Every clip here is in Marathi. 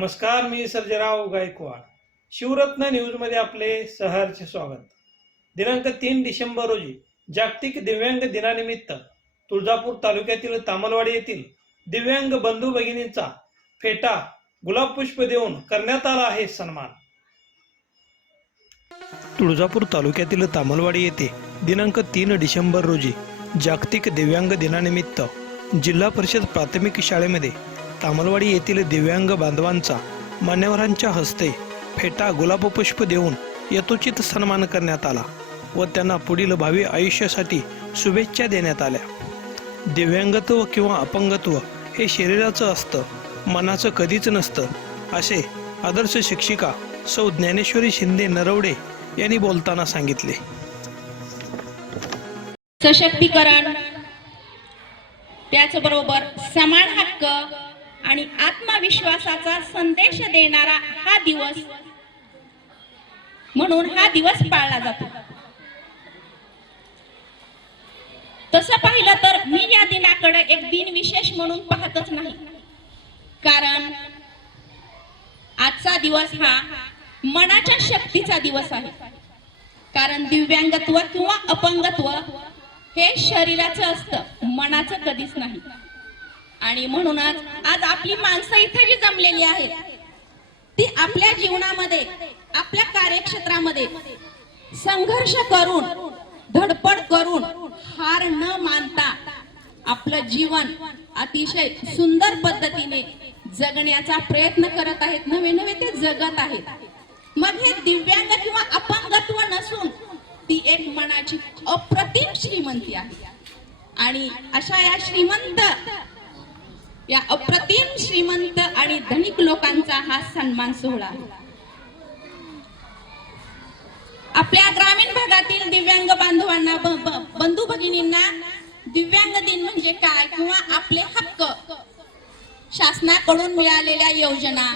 नमस्कार, मी सर्जेराव गायकवाड. शिवरत्न न्यूजमध्ये आपले सहर्ष स्वागत. दिनांक 3 डिसेंबर रोजी जागतिक दिव्यांग दिनानिमित्त तुळजापूर तालुक्यातील तामलवाडी येथील दिव्यांग बंधू भगिनींचा फेटा गुलाब पुष्प देऊन करण्यात आला आहे सन्मान. तुळजापूर तालुक्यातील तामलवाडी येथे दिनांक 3 डिसेंबर रोजी जागतिक दिव्यांग दिनानिमित्त जिल्हा परिषद प्राथमिक शाळेमध्ये तामलवाडी येथील दिव्यांग बांधवांचा मान्यवरांच्या हस्ते फेटा गुलाब पुष्प देऊन यथोचित सन्मान करण्यात आला व त्यांना पुढील भावी आयुष्यासाठी शुभेच्छा देण्यात आल्या. दिव्यांगत्व किंवा अपंगत्व हे शरीराचं असतं, मनाचं कधीच नसतं, असे आदर्श शिक्षिका सौ ज्ञानेश्वरी शिंदे नरवडे यांनी बोलताना सांगितले. सशक्तीकरण, त्याचबरोबर समान हक्क आणि आत्मविश्वासाचा संदेश देणारा हा दिवस म्हणून हा दिवस पाळला जातो. तसं पाहिलं तर मी या दिनाकडे एक दिन विशेष म्हणून पाहतच नाही, कारण आजचा दिवस हा मनाच्या शक्तीचा दिवस आहे. कारण दिव्यांगत्व किंवा अपंगत्व हे शरीराचं असतं, मनाचं कधीच नाही. आणि म्हणूनच आज आपली माणसं इथे जी जमलेली आहेत ती आपल्या जीवनामध्ये, आपल्या कार्यक्षेत्रामध्ये संघर्ष करून, धडपड करून, हार न मानता आपलं जीवन अतिशय सुंदर पद्धतीने जगण्याचा प्रयत्न करत आहेत. नवे नवे ते जगत आहेत. मग हे दिव्यांग किंवा अपंगत्व नसून ती एक मनाची अप्रतिम श्रीमंती आहे. आणि अशा या अप्रतिम श्रीमंत आणि धनिक लोकांचा हा सन्मान सोहळा आहे. आपल्या ग्रामीण भागातील दिव्यांग बांधवांना, बंधू भगिनींना दिव्यांग दिन म्हणजे काय किंवा आपले हक्क, शासनाकडून मिळालेल्या योजना,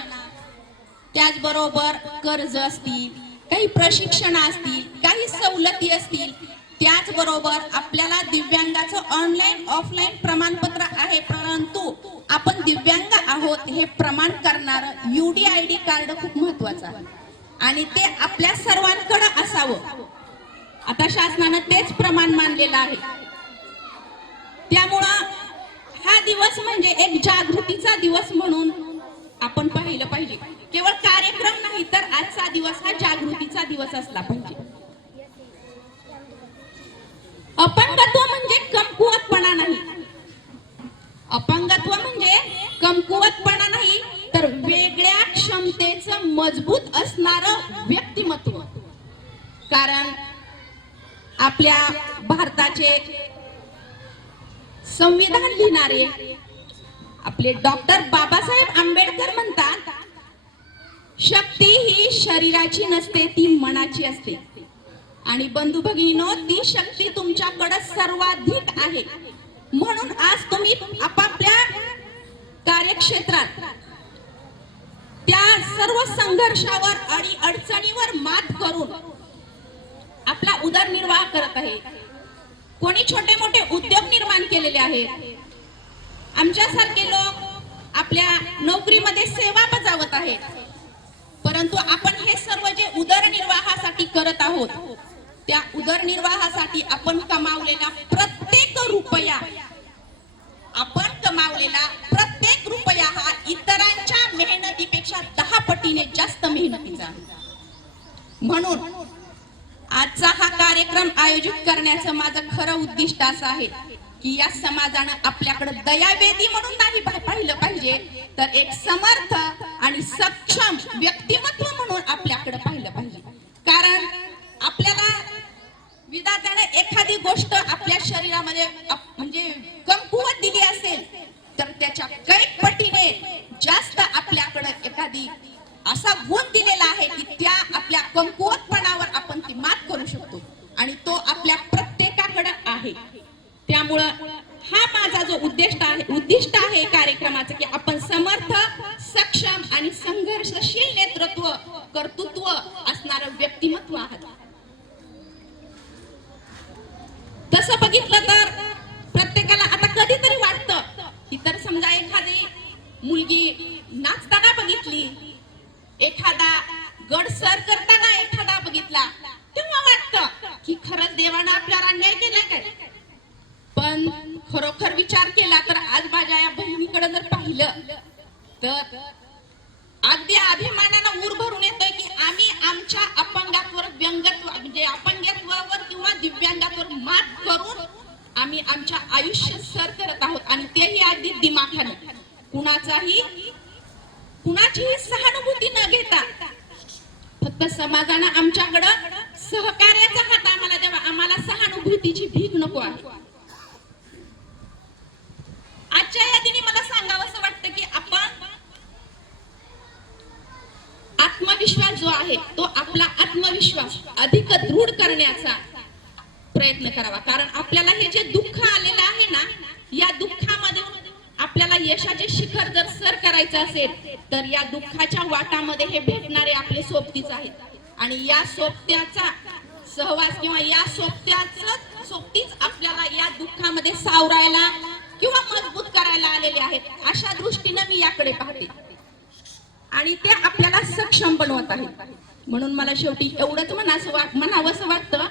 त्याचबरोबर कर्ज असतील, काही प्रशिक्षण असतील, काही सवलती असतील, त्याचबरोबर आपल्याला दिव्यांगाचं ऑनलाईन ऑफलाईन प्रमाणपत्र आहे, परंतु आपण दिव्यांग आहोत हे प्रमाण करणारं UDID कार्ड खूप महत्वाचं आहे आणि ते आपल्या सर्वांकडे असावं. आता शासनानं तेच प्रमाण मानलेलं आहे. त्यामुळं हा दिवस म्हणजे एक जागृतीचा दिवस म्हणून आपण पाहिलं पाहिजे. केवळ कार्यक्रम नाही तर आजचा दिवस हा जागृतीचा दिवस असला पाहिजे. अपंगत्व म्हणजे कमकुवतपणा नाही. अपंगत्व म्हणजे कमकुवतपणा नाही, तर वेगळ्या क्षमतेचं मजबूत असणारं व्यक्तिमत्व. कारण आपल्या भारताचे संविधान लिहिणारे आपले डॉक्टर बाबासाहेब आंबेडकर म्हणतात, शक्ती ही शरीराची नसते, ती मनाची असते. आणि बंधू भगिनींनो, ती शक्ती तुमच्याकडे सर्वाधिक आहे. म्हणून आज तुम्ही आपापल्या कार्यक्षेत्रात त्या सर्व संघर्षावर आणि अडचणीवर मात करून आपला उदरनिर्वाह करत आहे. कोणी छोटे मोठे उद्योग निर्माण केलेले आहेत. आमच्यासारखे लोक आपल्या नोकरीमध्ये सेवा बजावत आहेत. परंतु आपण हे सर्व जे उदरनिर्वाहासाठी करत आहोत, त्या उदरनिर्वाहासाठी आपण कमावलेला प्रत्येक रुपया हा इतरांच्या मेहनतीपेक्षा 10 पटीने जास्त मेहनतीचा. म्हणून आजचा हा कार्यक्रम आयोजित करण्याचं माझं खरं उद्दिष्ट असं आहे की या समाजानं आपल्याकडे दयावेदी म्हणून नाही पाहिलं पाहिजे, तर एक समर्थ आणि सक्षम व्यक्तिमत्व म्हणून आपल्याकडे पाहिलं पाहिजे. कारण आपल्याला विधात्याने एखादी गोष्ट आपल्या शरीरामध्ये म्हणजे कमकुवत दिली असेल, तर त्याच्या कैक पटीने जास्त आपल्याकडे एखादी असा गुण दिलेला आहे की त्या आपल्या कमकुवतपणावर आपण ती मात करू शकतो आणि तो आपल्या प्रत्येकाकडे आहे. त्यामुळं हा माझा जो उद्दिष्ट आहे कार्यक्रमाचं की आपण समर्थ, सक्षम आणि संघर्षशील नेतृत्व, कर्तृत्व असणारं व्यक्तिमत्व आहात. तसं बघितलं तर प्रत्येकाला आता कधीतरी वाटतं की तर समजा एखादी मुलगी नाचताना बघितली बघितली, एखादा गड सर करताना एखादा बघितला, तेव्हा वाटतं की खरंच देवानं आपल्याला अन्याय केला काय. पण खरोखर विचार केला तर आज माझ्या या बहिणीकडे जर पाहिलं तर अगदी अभिमानानं ऊर भरून येतोय की आम्ही आमच्या अपंगात्वर व्यंगत्व म्हणजे अपंगत्वावर किंवा दिव्यांगात्वर मात करून आम्ही आमच्या आयुष्य सर करत आहोत आणि तेही अगदी दिमाखानं, कुणाचीही सहानुभूती न घेता फक्त समाजानं आमच्याकडं सहकार्याचा हात आम्हाला द्यावा. आम्हाला सहानुभूतीची भीक नको आहे. आजच्या या दिनी मला सांगावंसं वाटतं की आपण आत्मविश्वास जो आहे तो आपला आत्मविश्वास अधिक दृढ करण्याचा प्रयत्न करावा. कारण आपल्याला हे जे दुःख आलेलं आहे ना, या दुःखामध्ये आपल्याला यशाचे शिखर जर सर करायचं असेल तर या दुःखाच्या वाटामध्ये हे भेटणारे आपले सोबतीच आहेत आणि या सोबत्याचा सहवास किंवा या सोबतीच आपल्याला या दुःखामध्ये सावरायला किंवा मजबूत करायला आलेले आहेत. अशा दृष्टीने मी याकडे पाहते आणि ते आपल्याला सक्षम बनवत आहेत. म्हणून मला शेवटी एवढंच म्हणावंसं वाटतं,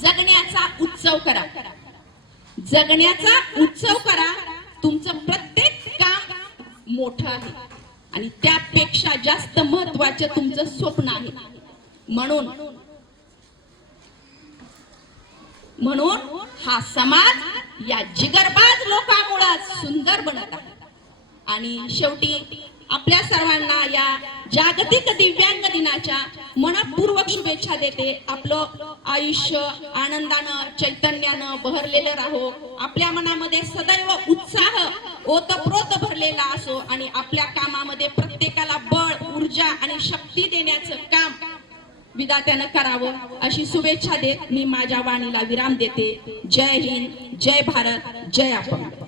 जगण्याचा उत्सव करा, जगण्याचा उत्सव करा. तुमचं प्रत्येक काम मोठं आहे आणि त्यापेक्षा जास्त महत्वाचं तुमचं स्वप्न आहे. म्हणून हा समाज या जिगरबाज लोकांमुळे सुंदर बनत आहे. आणि शेवटी आपल्या सर्वांना या जागतिक दिव्यांग दिनाच्या मनपूर्वक शुभेच्छा देते. आपलं आयुष्य आनंदानं चैतन्यानं बहरलेलं राहो, आपल्या मनामध्ये सदैव उत्साह ओतप्रोत भरलेला असो आणि आपल्या कामामध्ये प्रत्येकाला बळ ऊर्जा आणि शक्ती देण्याचं काम विधात्यानं करावं अशी शुभेच्छा देत मी माझ्या वाणीला विराम देते. जय हिंद, जय भारत, जय अपंग.